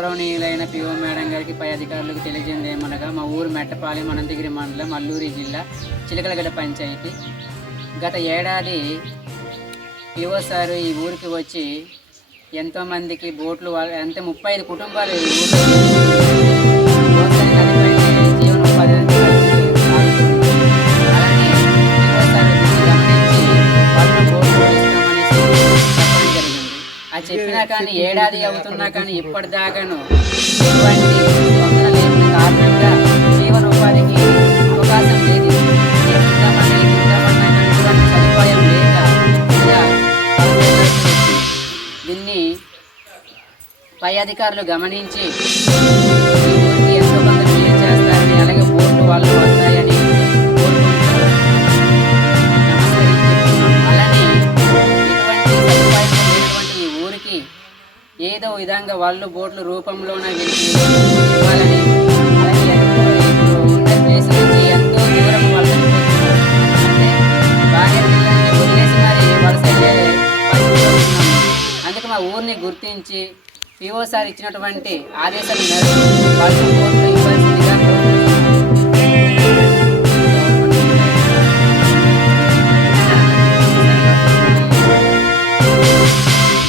గౌరవనీయులైన PO madam గారికి, పై అధికారులకు తెలియజేయండి ఏమనగా, మా ఊరు మెట్టపాలెం, అనంతగిరి మండలం, అల్లూరి జిల్లా, చిలకలగడ్డ పంచాయతీ. గత ఏడాది పిఓ సారు ఈ ఊరికి వచ్చి ఎంతోమందికి బోట్లు, అంటే 35 కుటుంబాలు ఈ ఊళ్ళో జీవనోపాధి అలానే పిఓ సారు దీన్ని గమనించి వాళ్ళు బోట్లు ఇస్తామనేసి చెప్పడం జరిగింది. అది చెప్పినా కానీ ఏడాది అవుతున్నా కానీ ఇప్పటిదాకాను ఎటువంటి స్పందన లేని కారణంగా జీవనోపాధికి అవకాశం లేదు. ఇద్దామన్నా కానీ ఎటువంటి సదుపాయం లేక ఇలా దీన్ని పై అధికారులు గమనించి ఈ ఊరికి ఎంతో కొంత మేలు చేస్తారని, అలాగే బోట్లు వాళ్ళు వస్తాయని కోరుకుంటూ నమస్కరించుకుంటున్నాం. అలానే ఎటువంటి సదుపాయం లేనటువంటి ఈ ఊరికి ఏదో విధంగా వాళ్ళు బోట్ల రూపంలోనే వెళ్ళి ఇవ్వాలని, అలాగే ఇప్పుడు ఉన్న ప్లేస్ నుంచి ఎంతో దూరం వాళ్ళు చనిపోతున్నారు. అంటే భార్య పిల్లల్ని వదిలేసి మరి వలస వెళ్ళే పరిస్థితిలో ఉన్నాము. అందుకే మా ఊరిని గుర్తించి పిఓ సార్ ఇచ్చినటువంటి ఆదేశాల మేరకు వాళ్ళు బోట్లు ఇవ్వాల్సిందిగా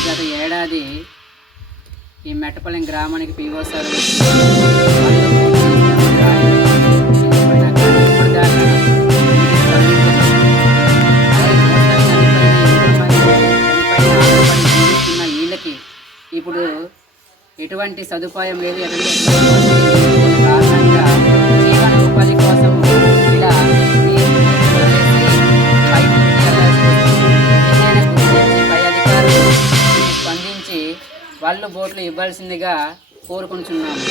గత ఏడాది ఈ మెట్టపాలెం గ్రామానికి పిఓ సార్ వీళ్ళకి ఇప్పుడు ఎటువంటి సదుపాయం లేదు. కారణంగా జీవన ఉపాధి కోసం ఇలా పై అధికారులు స్పందించి వాళ్ళు బోట్లు ఇవ్వాల్సిందిగా కోరుకుంటున్నాము.